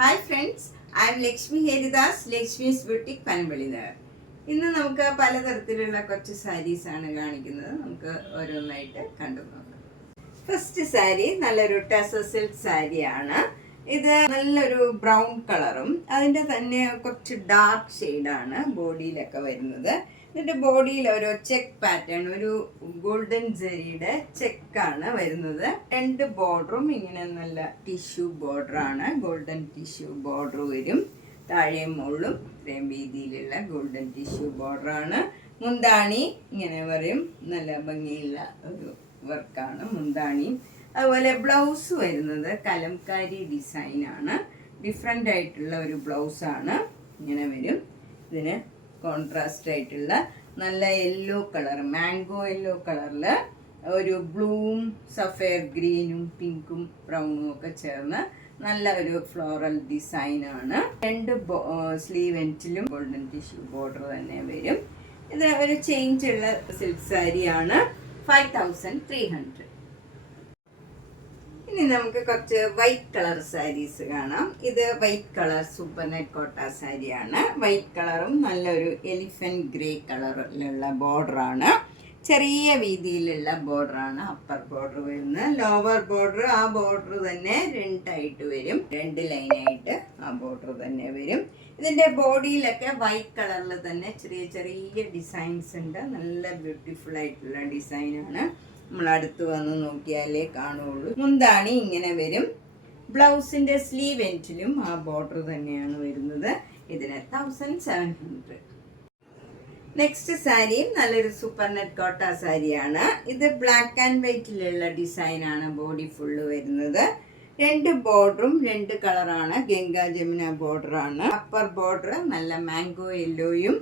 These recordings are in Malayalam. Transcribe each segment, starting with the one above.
Hi friends, I am Lakshmi Haridas, Lakshmi's boutique Panampillynagar. ഇന്ന് നമുക്ക് പലതരത്തിലുള്ള കുറച്ച് സാരീസാണ് കാണിക്കുന്നത്. നമുക്ക് ഓരോന്നായിട്ട് കണ്ടു നോക്കാം. ഫസ്റ്റ് സാരി നല്ലൊരു ടെസർ സിൽക്ക് സാരിയാണ്. ഇത് നല്ലൊരു ബ്രൗൺ കളറും അതിൻ്റെ തന്നെ കുറച്ച് ഡാർക്ക് ഷെയ്ഡാണ് ബോഡിയിലൊക്കെ വരുന്നത്. ഇതിൻ്റെ ബോഡിയിൽ ഒരു ചെക്ക് പാറ്റേൺ, ഒരു ഗോൾഡൻ ജെറിയുടെ ചെക്കാണ് വരുന്നത്. രണ്ട് ബോർഡറും ഇങ്ങനെ നല്ല ടിഷ്യൂ ബോർഡറാണ്, ഗോൾഡൻ ടിഷ്യൂ ബോർഡർ വരും. താഴെയും മുകളിലും ഇത്രയും വീതിയിലുള്ള ഗോൾഡൻ ടിഷ്യൂ ബോർഡറാണ്. മുന്താണി ഇങ്ങനെ വരും, നല്ല ഭംഗിയുള്ള ഒരു വർക്കാണ് മുന്താണിയും. അതുപോലെ ബ്ലൗസ് വരുന്നത് കലംകാരി ഡിസൈനാണ്. ഡിഫറെൻ്റ് ആയിട്ടുള്ള ഒരു ബ്ലൗസാണ്, ഇങ്ങനെ വരും. ഇതിന് കോൺട്രാസ്റ്റ് ആയിട്ടുള്ള നല്ല യെല്ലോ കളർ, മാംഗോ യെല്ലോ കളറിൽ ഒരു ബ്ലൂവും സഫയർ ഗ്രീനും പിങ്കും ബ്രൗണും ഒക്കെ ചേർന്ന് നല്ല ഒരു ഫ്ലോറൽ ഡിസൈനാണ്. രണ്ട് സ്ലീവ് എൻഡിലും ഗോൾഡൻ ടിഷ്യൂ ബോർഡർ തന്നെ വരും. ഇത് ഒരു ചേഞ്ച് ഉള്ള സിൽക്ക് സാരിയാണ്. 5300. ഇനി നമുക്ക് കുറച്ച് വൈറ്റ് കളർ സാരീസ് കാണാം. ഇത് വൈറ്റ് കളർ സൂപ്പർ നെറ്റ് കോട്ട സാരിയാണ്. വൈറ്റ് കളറും നല്ലൊരു എലിഫന്റ് ഗ്രേ കളറിലുള്ള ബോർഡറാണ്. ചെറിയ വീതിയിലുള്ള ബോർഡറാണ് അപ്പർ ബോർഡർ വരുന്നത്. ലോവർ ബോർഡർ ആ ബോർഡർ തന്നെ രണ്ടായിട്ട് വരും, രണ്ട് ലൈനായിട്ട് ആ ബോർഡർ തന്നെ വരും. ഇതിൻ്റെ ബോഡിയിലൊക്കെ വൈറ്റ് കളറിൽ തന്നെ ചെറിയ ചെറിയ ഡിസൈൻസ് ഉണ്ട്. നല്ല ബ്യൂട്ടിഫുൾ ആയിട്ടുള്ള ഡിസൈനാണ്. നമ്മൾ അടുത്ത് വന്ന് നോക്കിയാലേ കാണുള്ളൂ. മുന്താണി ഇങ്ങനെ വരും. ബ്ലൗസിന്റെ സ്ലീവ് എൻഡിലും ആ ബോർഡർ തന്നെയാണ് വരുന്നത്. ഇതിന് 1700. നെക്സ്റ്റ് സാരിയും നല്ലൊരു സൂപ്പർ നെറ്റ് കോട്ട സാരിയാണ്. ഇത് ബ്ലാക്ക് ആൻഡ് വൈറ്റിലുള്ള ഡിസൈനാണ് ബോഡി ഫുള്ള് വരുന്നത്. രണ്ട് ബോർഡറും രണ്ട് കളറാണ്, ഗംഗാ ജമുന ബോർഡറാണ്. അപ്പർ ബോർഡർ നല്ല മാംഗോ യെല്ലോയും,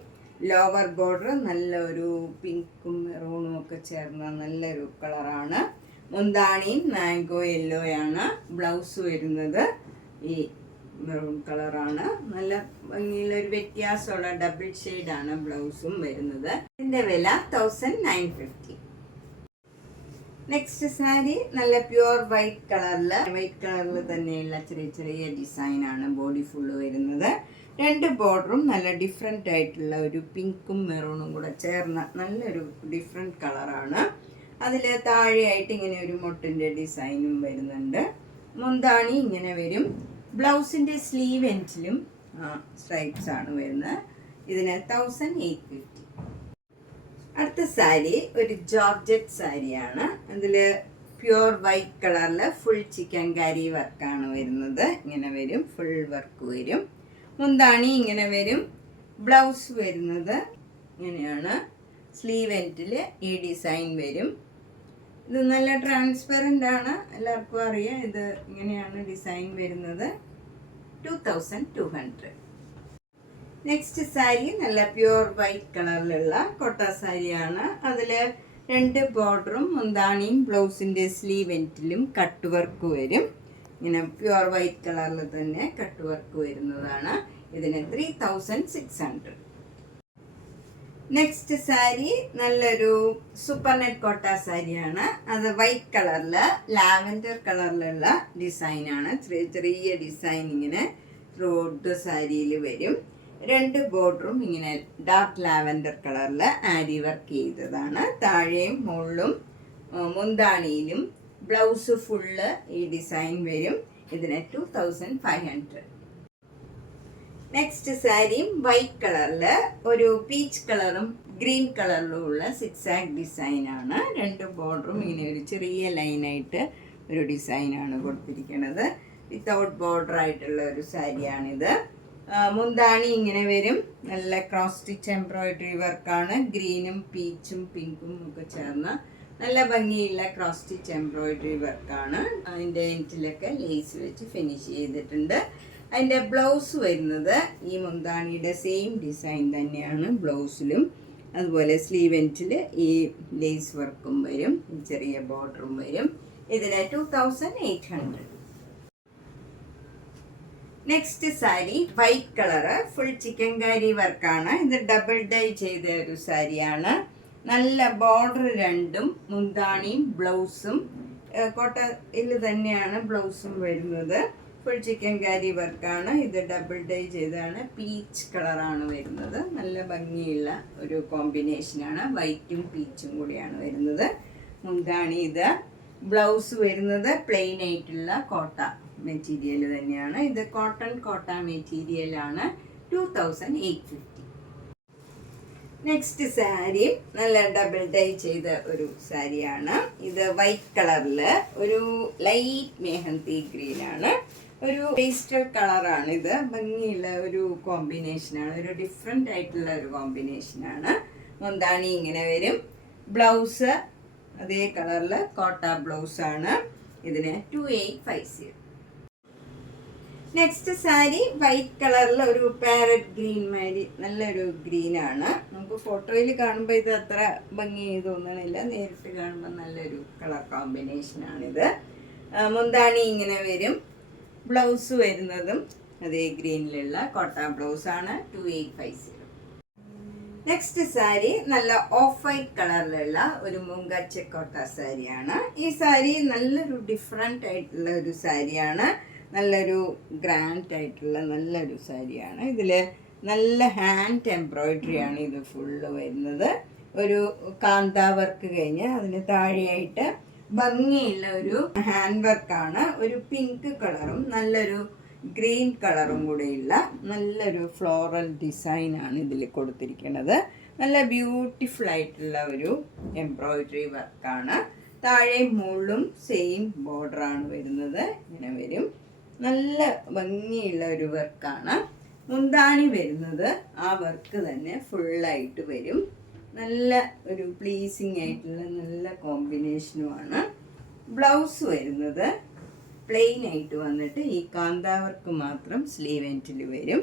ലോവർ ബോർഡർ നല്ലൊരു പിങ്കും മെറൂണും ഒക്കെ ചേർന്ന നല്ലൊരു കളറാണ്. മുന്താണിയും മാംഗോ യെല്ലോയാണ്. ബ്ലൗസ് വരുന്നത് ഈ മെറൂൺ കളറാണ്. നല്ല ഭംഗിയുള്ള ഒരു വ്യത്യാസമുള്ള ഡബിൾ ഷെയ്ഡാണ് ബ്ലൗസും വരുന്നത്. ഇതിൻ്റെ വില 1950. നെക്സ്റ്റ് സാരി നല്ല പ്യുവർ വൈറ്റ് കളറിൽ തന്നെയുള്ള ചെറിയ ചെറിയ ഡിസൈനാണ് ബോഡി ഫുള്ള് വരുന്നത്. രണ്ട് ബോർഡറും നല്ല ഡിഫറെൻ്റ് ആയിട്ടുള്ള ഒരു പിങ്കും മെറൂണും കൂടെ ചേർന്ന നല്ലൊരു ഡിഫറെൻറ്റ് കളറാണ്. അതിൽ താഴെയായിട്ട് ഇങ്ങനെ ഒരു മുട്ടിൻ്റെ ഡിസൈനും വരുന്നുണ്ട്. മുന്താണി ഇങ്ങനെ വരും. ബ്ലൗസിൻ്റെ സ്ലീവ് എൻഡിലും സ്ട്രൈപ്സ് ആണ് വരുന്നത്. ഇതിന് 1850. അടുത്ത സാരി ഒരു ജോർജറ്റ് സാരിയാണ്. അതിൽ പ്യുവർ വൈറ്റ് കളറിൽ ഫുൾ ചിക്കൻ കാരി വർക്കാണ് വരുന്നത്. ഇങ്ങനെ വരും, ഫുൾ വർക്ക് വരും. മുന്താണി ഇങ്ങനെ വരും. ബ്ലൗസ് വരുന്നത് ഇങ്ങനെയാണ്. സ്ലീവ് എൻഡിൽ ഈ ഡിസൈൻ വരും. ഇത് നല്ല ട്രാൻസ്പെറൻ്റ് ആണ്, എല്ലാവർക്കും അറിയാം. ഇത് ഇങ്ങനെയാണ് ഡിസൈൻ വരുന്നത്. 2200. നെക്സ്റ്റ് സാരി നല്ല പ്യുവർ വൈറ്റ് കളറിലുള്ള കോട്ട സാരിയാണ്. അതിൽ രണ്ട് ബോർഡറും മുന്താണിയും ബ്ലൗസിൻ്റെ സ്ലീവ് എൻഡിലും കട്ട് വർക്ക് വരും. ഇങ്ങനെ പ്യുവർ വൈറ്റ് കളറിൽ തന്നെ കട്ട് വർക്ക് വരുന്നതാണ്. ഇതിന് 3600. നെക്സ്റ്റ് സാരി നല്ലൊരു സൂപ്പർ നെറ്റ് കോട്ട സാരിയാണ്. അത് വൈറ്റ് കളറിൽ ലാവൻഡർ കളറിലുള്ള ഡിസൈനാണ്. ചെറിയ ചെറിയ ഡിസൈൻ ഇങ്ങനെ ത്രോട്ട് സാരിയിൽ വരും. രണ്ട് ബോർഡറും ഇങ്ങനെ ഡാർക്ക് ലാവൻഡർ കളറിൽ ആരി വർക്ക് ചെയ്തതാണ്. താഴെയും മുകളിലും മുന്താണിയിലും ബ്ലൗസ് ഫുള്ള് ഈ ഡിസൈൻ വരും. ഇതിന് 2500. നെക്സ്റ്റ് സാരിയും വൈറ്റ് കളറിൽ ഒരു പീച്ച് കളറും ഗ്രീൻ കളറിലും ഉള്ള സിക്സാക് ഡിസൈനാണ്. രണ്ട് ബോർഡറും ഇങ്ങനെ ഒരു ചെറിയ ലൈനായിട്ട് ഒരു ഡിസൈനാണ് കൊടുത്തിരിക്കുന്നത്. വിത്തൗട്ട് ബോർഡർ ആയിട്ടുള്ള ഒരു സാരിയാണിത്. മുന്താണി ഇങ്ങനെ വരും. നല്ല ക്രോസ് സ്റ്റിച്ച് എംബ്രോയിഡറി വർക്കാണ്. ഗ്രീനും പീച്ചും പിങ്കും ഒക്കെ ചേർന്ന നല്ല ഭംഗിയുള്ള ക്രോസ് സ്റ്റിച്ച് എംബ്രോയിഡറി വർക്കാണ്. അതിൻ്റെ എൻഡിലൊക്കെ ലേസ് വെച്ച് ഫിനിഷ് ചെയ്തിട്ടുണ്ട്. അതിൻ്റെ ബ്ലൗസ് വരുന്നത് ഈ മുന്താണിയുടെ സെയിം ഡിസൈൻ തന്നെയാണ് ബ്ലൗസിലും. അതുപോലെ സ്ലീവ് എൻഡിൽ ഈ ലേസ് വർക്കും വരും, ചെറിയ ബോർഡറും വരും. ഇതിന് 2800. Next sari white colour full chicken കാരി വർക്കാണ്. ഇത് ഡബിൾ ഡൈ ചെയ്ത ഒരു സാരിയാണ്. നല്ല ബോർഡർ രണ്ടും മുന്താണിയും ബ്ലൗസും കോട്ടയിൽ തന്നെയാണ് ബ്ലൗസും വരുന്നത്. ഫുൾ ചിക്കൻ കാരി വർക്കാണ്. ഇത് ഡബിൾ ഡൈ ചെയ്താണ്. പീച്ച് കളറാണ് വരുന്നത്. നല്ല ഭംഗിയുള്ള ഒരു കോമ്പിനേഷനാണ്. വൈറ്റും പീച്ചും കൂടിയാണ് വരുന്നത്. മുന്താണി ഇത്. ബ്ലൗസ് വരുന്നത് പ്ലെയിൻ ആയിട്ടുള്ള കോട്ട മെറ്റീരിയൽ തന്നെയാണ്. ഇത് കോട്ടൺ കോട്ട മെറ്റീരിയലാണ്. 2850. നെക്സ്റ്റ് സാരി നല്ല ഡബിൾ ഡൈ ചെയ്ത ഒരു സാരിയാണ്. ഇത് വൈറ്റ് കളറിൽ ഒരു ലൈറ്റ് മെഹന്തി ഗ്രീനാണ്. ഒരു പേസ്റ്റൽ കളറാണ്. ഇത് ഭംഗിയുള്ള ഒരു കോമ്പിനേഷനാണ്. ഒരു ഡിഫറെൻ്റ് ആയിട്ടുള്ള ഒരു കോമ്പിനേഷനാണ്. മുന്താണി ഇങ്ങനെ വരും. ബ്ലൗസ് അതേ കളറിൽ കോട്ട ബ്ലൗസാണ്. ഇതിന് 2850. നെക്സ്റ്റ് സാരി വൈറ്റ് കളറിൽ ഒരു പാരറ്റ് ഗ്രീൻ മാതിരി നല്ലൊരു ഗ്രീനാണ്. നമുക്ക് ഫോട്ടോയിൽ കാണുമ്പോൾ ഇത് അത്ര ഭംഗി തോന്നണില്ല. നേരിട്ട് കാണുമ്പോൾ നല്ലൊരു കളർ കോമ്പിനേഷനാണിത്. മുന്താണി ഇങ്ങനെ വരും. ബ്ലൗസ് വരുന്നതും അതേ ഗ്രീനിലുള്ള കോട്ട ബ്ലൗസാണ്. 2850. നെക്സ്റ്റ് സാരി നല്ല ഓഫ് വൈറ്റ് കളറിലുള്ള ഒരു മുങ്കച്ച കോട്ട സാരിയാണ്. ഈ സാരി നല്ലൊരു ഡിഫറെൻ്റ് ആയിട്ടുള്ള ഒരു സാരിയാണ്. നല്ലൊരു ഗ്രാൻഡ് ആയിട്ടുള്ള നല്ലൊരു സാരിയാണ്. ഇതിൽ നല്ല ഹാൻഡ് എംബ്രോയിഡറിയാണ് ഇത് ഫുള്ള് വരുന്നത്. ഒരു കാന്ത വർക്ക് കഴിഞ്ഞ് അതിന് താഴെയായിട്ട് ഭംഗിയുള്ള ഒരു ഹാൻഡ് വർക്കാണ്. ഒരു പിങ്ക് കളറും നല്ലൊരു ഗ്രീൻ കളറും കൂടെയുള്ള നല്ലൊരു ഫ്ലോറൽ ഡിസൈനാണ് ഇതിൽ കൊടുത്തിരിക്കുന്നത്. നല്ല ബ്യൂട്ടിഫുൾ ആയിട്ടുള്ള ഒരു എംബ്രോയിഡറി വർക്കാണ്. താഴെ മുകളിലും സെയിം ബോർഡറാണ് വരുന്നത്. ഇങ്ങനെ വരും. നല്ല ഭംഗിയുള്ള ഒരു വർക്കാണ്. മുന്താണി വരുന്നത് ആ വർക്ക് തന്നെ ഫുള്ളായിട്ട് വരും. നല്ല ഒരു പ്ലീസിങ് ആയിട്ടുള്ള നല്ല കോമ്പിനേഷനുമാണ്. ബ്ലൗസ് വരുന്നത് പ്ലെയിൻ ആയിട്ട് വന്നിട്ട് ഈ കാന്താ വർക്ക് മാത്രം സ്ലീവ് എൻഡിൽ വരും.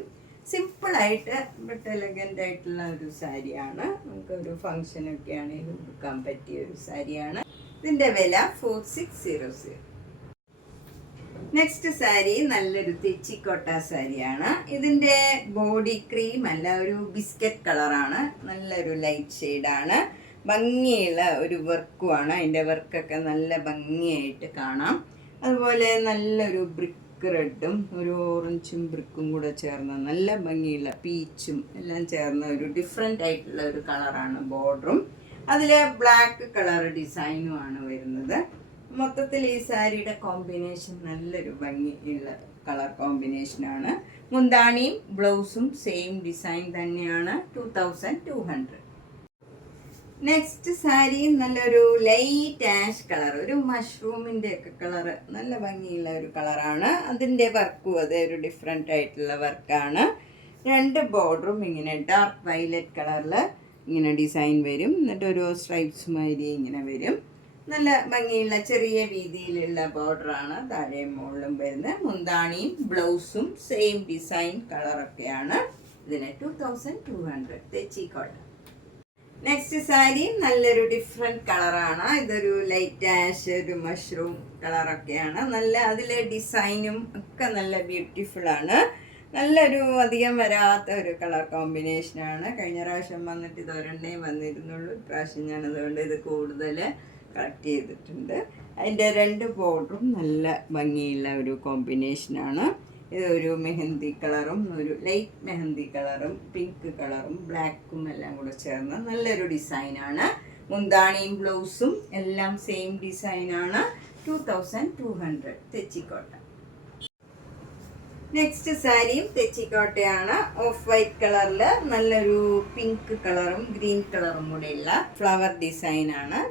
സിമ്പിളായിട്ട് ബട്ട് എലഗൻ്റ് ആയിട്ടുള്ള ഒരു സാരിയാണ്. നമുക്കൊരു ഫങ്ഷനൊക്കെ ആണെങ്കിലും കൊടുക്കാൻ പറ്റിയ ഒരു സാരിയാണ്. ഇതിൻ്റെ വില 4600. നെക്സ്റ്റ് സാരി നല്ലൊരു തെച്ചിക്കോട്ട സാരിയാണ്. ഇതിൻ്റെ ബോഡി ക്രീം അല്ല, ഒരു ബിസ്ക്കറ്റ് കളറാണ്. നല്ലൊരു ലൈറ്റ് ഷെയ്ഡാണ്. ഭംഗിയുള്ള ഒരു വർക്കുമാണ്. അതിൻ്റെ വർക്കൊക്കെ നല്ല ഭംഗിയായിട്ട് കാണാം. അതുപോലെ നല്ലൊരു ബ്രിക്ക് റെഡും ഒരു ഓറഞ്ചും ബ്രിക്കും കൂടെ ചേർന്ന നല്ല ഭംഗിയുള്ള പീച്ചും എല്ലാം ചേർന്ന ഒരു ഡിഫറെൻ്റ് ആയിട്ടുള്ള ഒരു കളറാണ് ബോർഡറും. അതിൽ ബ്ലാക്ക് കളർ ഡിസൈനുമാണ് വരുന്നത്. മൊത്തത്തിൽ ഈ സാരിയുടെ കോമ്പിനേഷൻ നല്ലൊരു ഭംഗിയുള്ള കളർ കോമ്പിനേഷനാണ്. മുന്താണിയും ബ്ലൗസും സെയിം ഡിസൈൻ തന്നെയാണ്. 2200. നെക്സ്റ്റ് സാരി നല്ലൊരു ലൈറ്റ് ആഷ് കളർ, ഒരു മഷ്റൂമിൻ്റെ ഒക്കെ കളറ്, നല്ല ഭംഗിയുള്ള ഒരു കളറാണ്. അതിൻ്റെ വർക്കും അതേ ഒരു ഡിഫറെൻ്റ് ആയിട്ടുള്ള വർക്കാണ്. രണ്ട് ബോർഡറും ഇങ്ങനെ ഡാർക്ക് വയലറ്റ് കളറിൽ ഇങ്ങനെ ഡിസൈൻ വരും. എന്നിട്ട് ഒരു സ്ട്രൈപ്സ് മാതിരി ഇങ്ങനെ വരും. നല്ല ഭംഗിയുള്ള ചെറിയ വീതിയിലുള്ള ബോർഡറാണ് താഴെ മുകളിലും വരുന്നത്. മുന്താണിയും ബ്ലൗസും സെയിം ഡിസൈൻ കളറൊക്കെയാണ്. ഇതിന് 2200. തെച്ചിക്കോട്ട. നെക്സ്റ്റ് സാരി നല്ലൊരു ഡിഫറെൻറ്റ് കളറാണ്. ഇതൊരു ലൈറ്റ് ആഷ്, ഒരു മഷ്റൂം കളറൊക്കെയാണ്. നല്ല അതിലെ ഡിസൈനും ഒക്കെ നല്ല ബ്യൂട്ടിഫുള്ളാണ്. നല്ലൊരു അധികം വരാത്ത ഒരു കളർ കോമ്പിനേഷനാണ്. കഴിഞ്ഞ പ്രാവശ്യം വന്നിട്ട് ഇത് ഒരെണ്ണേ വന്നിരുന്നുള്ളൂ. ഇപ്രാവശ്യം ഞാനതുകൊണ്ട് ഇത് കൂടുതൽ കളക്ട് ചെയ്തിട്ടുണ്ട്. അതിൻ്റെ രണ്ട് ബോർഡറും നല്ല ഭംഗിയുള്ള ഒരു കോമ്പിനേഷനാണ്. ഇതൊരു മെഹന്തി കളറും ഒരു ലൈറ്റ് മെഹന്തി കളറും പിങ്ക് കളറും ബ്ലാക്കും എല്ലാം കൂടെ ചേർന്ന നല്ലൊരു ഡിസൈനാണ്. മുന്താണിയും ബ്ലൗസും എല്ലാം സെയിം ഡിസൈനാണ്. 2200. തെച്ചിക്കോട്ട. നെക്സ്റ്റ് സാരിയും തെച്ചിക്കോട്ടയാണ്. ഓഫ് വൈറ്റ് കളറിൽ നല്ലൊരു പിങ്ക് കളറും ഗ്രീൻ കളറും കൂടെയുള്ള ഫ്ലവർ ഡിസൈനാണ്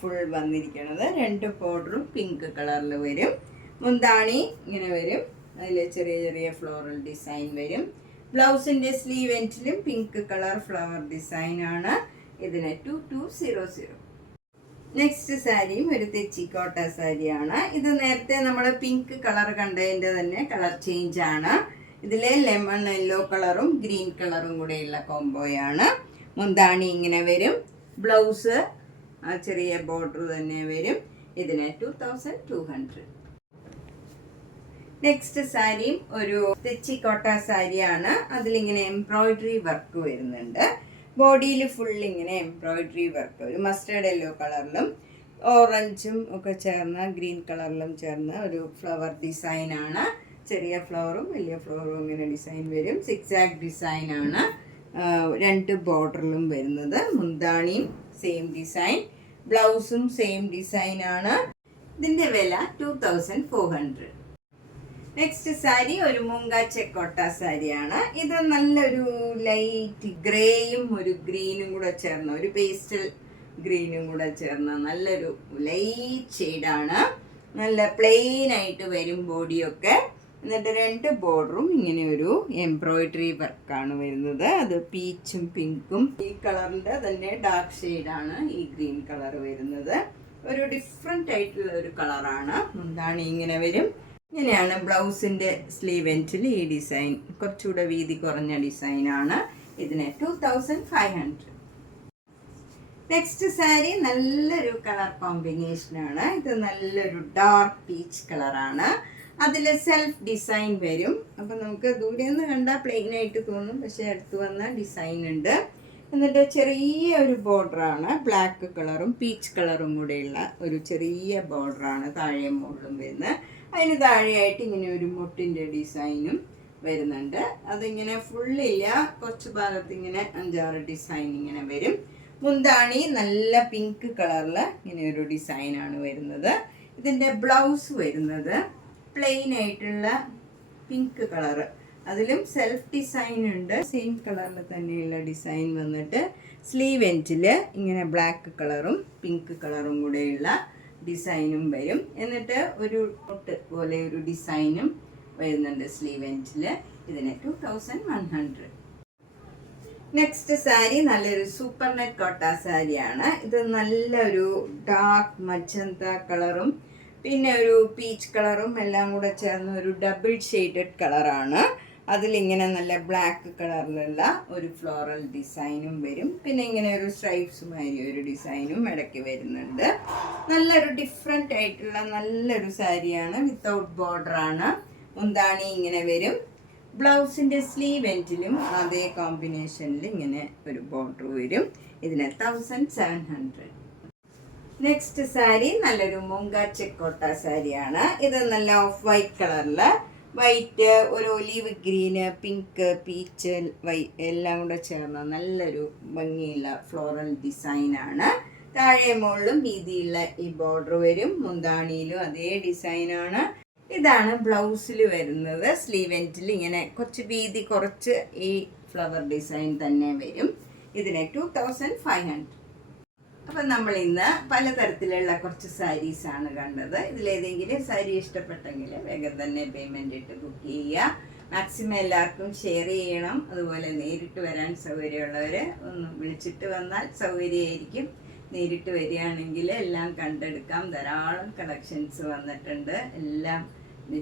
ഫുൾ വന്നിരിക്കുന്നത്. രണ്ട് ബോർഡറും പിങ്ക് കളറിൽ വരും. മുന്താണി ഇങ്ങനെ വരും. അതിൽ ചെറിയ ചെറിയ ഫ്ലോറൽ ഡിസൈൻ വരും. ബ്ലൗസിൻ്റെ സ്ലീവ് എൻഡിലും പിങ്ക് കളർ ഫ്ലവർ ഡിസൈനാണ്. ഇതിന് 2200. നെക്സ്റ്റ് സാരിയും ഒരു തെച്ചിക്കോട്ട സാരിയാണ്. ഇത് നേരത്തെ നമ്മൾ പിങ്ക് കളർ കണ്ടതിൻ്റെ തന്നെ കളർ ചേഞ്ച് ആണ്. ഇതിലെ ലെമൺ യെല്ലോ കളറും ഗ്രീൻ കളറും കൂടെയുള്ള കോംബോയാണ്. മുന്താണി ഇങ്ങനെ വരും. ബ്ലൗസ് ആ ചെറിയ ബോർഡർ തന്നെ വരും. ഇതിന് 2200. നെക്സ്റ്റ് സാരിയും ഒരു തെച്ചിക്കോട്ട സാരിയാണ്. അതിലിങ്ങനെ എംബ്രോയിഡറി വർക്ക് വരുന്നുണ്ട്. ബോഡിയിൽ ഫുൾ ഇങ്ങനെ എംബ്രോയിഡറി വർക്ക്, ഒരു മസ്റ്റേർഡ് യെല്ലോ കളറിലും ഓറഞ്ചും ഒക്കെ ചേർന്ന ഗ്രീൻ കളറിലും ചേർന്ന ഒരു ഫ്ലവർ ഡിസൈനാണ്. ചെറിയ ഫ്ലവറും വലിയ ഫ്ലവറും ഇങ്ങനെ ഡിസൈൻ വരും. സിക്സാക് ഡിസൈനാണ്. 2 ബോർഡറിലും വരുന്നത്. മുന്താണിയും സെയിം ഡിസൈൻ, ബ്ലൗസും സെയിം ഡിസൈനാണ്. ഇതിൻ്റെ വില 2400. നെക്സ്റ്റ് സാരി ഒരു മൂങ്ക ചെക്കോട്ട സാരിയാണ്. ഇത് നല്ലൊരു ലൈറ്റ് ഗ്രേയും ഒരു ഗ്രീനും കൂടെ ചേർന്ന, ഒരു പേസ്റ്റൽ ഗ്രീനും കൂടെ ചേർന്ന നല്ലൊരു ലൈറ്റ് ഷെയ്ഡാണ്. നല്ല പ്ലെയിൻ ആയിട്ട് വരും ബോഡിയൊക്കെ. എന്നിട്ട് 2 ബോർഡറും ഇങ്ങനെ ഒരു എംബ്രോയിഡറി വർക്കാണ് വരുന്നത്. അത് പീച്ചും പിങ്കും. ഈ കളറിൻ്റെ തന്നെ ഡാർക്ക് ഷെയ്ഡാണ് ഈ ഗ്രീൻ കളർ വരുന്നത്. ഒരു ഡിഫറെൻ്റ് ആയിട്ടുള്ള ഒരു കളറാണ്. മുന്താണി ഇങ്ങനെ വരും. ഇങ്ങനെയാണ് ബ്ലൗസിൻ്റെ സ്ലീവ് എൻഡിൽ ഈ ഡിസൈൻ. കുറച്ചുകൂടെ വീതി കുറഞ്ഞ ഡിസൈനാണ്. ഇതിന് 2500. നെക്സ്റ്റ് സാരി നല്ലൊരു കളർ കോമ്പിനേഷനാണ്. ഇത് നല്ലൊരു ഡാർക്ക് പീച്ച് കളറാണ്. അതിൽ സെൽഫ് ഡിസൈൻ വരും. അപ്പം നമുക്ക് ദൂരെ നിന്ന് കണ്ടാൽ പ്ലെയിൻ ആയിട്ട് തോന്നും, പക്ഷേ അടുത്ത് വന്ന ഡിസൈൻ ഉണ്ട്. എന്നിട്ട് ചെറിയ ഒരു ബോർഡറാണ്. ബ്ലാക്ക് കളറും പീച്ച് കളറും കൂടെയുള്ള ഒരു ചെറിയ ബോർഡറാണ് താഴെ മുകളിലും വരുന്നത്. അതിന് താഴെയായിട്ട് ഇങ്ങനെ ഒരു മുട്ടിൻ്റെ ഡിസൈനും വരുന്നുണ്ട്. അതിങ്ങനെ ഫുള്ളില്ല, കുറച്ച് ഭാഗത്ത് ഇങ്ങനെ 5-6 ഡിസൈൻ ഇങ്ങനെ വരും. മുന്താണി നല്ല പിങ്ക് കളറിൽ ഇങ്ങനെ ഒരു ഡിസൈനാണ് വരുന്നത്. ഇതിൻ്റെ ബ്ലൗസ് വരുന്നത് പ്ലെയിൻ ആയിട്ടുള്ള പിങ്ക് കളറ്. അതിലും സെൽഫ് ഡിസൈൻ ഉണ്ട്. സെയിം കളറിൽ തന്നെയുള്ള ഡിസൈൻ വന്നിട്ട് സ്ലീവ് എൻഡിൽ ഇങ്ങനെ ബ്ലാക്ക് കളറും പിങ്ക് കളറും കൂടെയുള്ള ഡിസൈനും വരും. എന്നിട്ട് ഒരു മുട്ട് പോലെ ഒരു ഡിസൈനും വരുന്നുണ്ട് സ്ലീവ് എൻഡിൽ. ഇതിന് 2100. നെക്സ്റ്റ് സാരി നല്ലൊരു സൂപ്പർ നെറ്റ് കോട്ട സാരിയാണ്. ഇത് നല്ലൊരു ഡാർക്ക് മജന്ത കളറും പിന്നെ ഒരു പീച്ച് കളറും എല്ലാം കൂടെ ചേർന്ന ഒരു ഡബിൾ ഷെയ്ഡഡ് കളറാണ്. അതിലിങ്ങനെ നല്ല ബ്ലാക്ക് കളറിലുള്ള ഒരു ഫ്ലോറൽ ഡിസൈനും വരും. പിന്നെ ഇങ്ങനെ ഒരു സ്ട്രൈപ്സുമാതിരി ഒരു ഡിസൈനും ഇടയ്ക്ക് വരുന്നുണ്ട്. നല്ലൊരു ഡിഫറെൻ്റ് ആയിട്ടുള്ള നല്ലൊരു സാരിയാണ്. വിത്തൗട്ട് ബോർഡറാണ്. മുന്താണി ഇങ്ങനെ വരും. ബ്ലൗസിൻ്റെ സ്ലീവ് എൻഡിലും അതേ കോമ്പിനേഷനിൽ ഇങ്ങനെ ഒരു ബോർഡർ വരും. ഇതിന് 1700. നെക്സ്റ്റ് സാരി നല്ലൊരു മൂങ്ക ചെക്കോട്ട സാരിയാണ്. ഇത് നല്ല ഓഫ് വൈറ്റ് കളറിൽ വൈറ്റ്, ഒരു ഒലീവ് ഗ്രീന്, പിങ്ക്, പീച്ച്, എല്ലാം കൂടെ ചേർന്ന നല്ലൊരു ഭംഗിയുള്ള ഫ്ലോറൽ ഡിസൈനാണ്. താഴെ മുകളിലും വീതിയുള്ള ഈ ബോർഡർ വരും. മുന്താണിയിലും അതേ ഡിസൈനാണ്. ഇതാണ് ബ്ലൗസിൽ വരുന്നത്. സ്ലീവ് എൻഡിൽ ഇങ്ങനെ കുറച്ച് വീതി കുറച്ച് ഈ ഫ്ലവർ ഡിസൈൻ തന്നെ വരും. ഇതിന് 2500. അപ്പം നമ്മൾ ഇന്ന് പലതരത്തിലുള്ള കുറച്ച് സാരീസാണ് കണ്ടത്. ഇതിലേതെങ്കിലും സാരി ഇഷ്ടപ്പെട്ടെങ്കിൽ വേഗം തന്നെ പേയ്മെൻ്റ് ഇട്ട് ബുക്ക് ചെയ്യുക. മാക്സിമം എല്ലാവർക്കും ഷെയർ ചെയ്യണം. അതുപോലെ നേരിട്ട് വരാൻ സൗകര്യമുള്ളവർ ഒന്ന് വിളിച്ചിട്ട് വന്നാൽ സൗകര്യമായിരിക്കും. നേരിട്ട് വരികയാണെങ്കിൽ എല്ലാം കണ്ടെടുക്കാം. ധാരാളം കളക്ഷൻസ് വന്നിട്ടുണ്ട്. എല്ലാം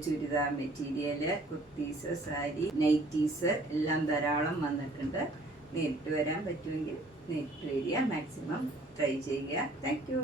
ചുരിദാർ മെറ്റീരിയൽ, കുർത്തീസ്, സാരി, നൈറ്റീസ് എല്ലാം ധാരാളം വന്നിട്ടുണ്ട്. നേരിട്ട് വരാൻ പറ്റുമെങ്കിൽ നേരിട്ട് വരിക. മാക്സിമം ട്രൈ ചെയ്യുക. Thank you.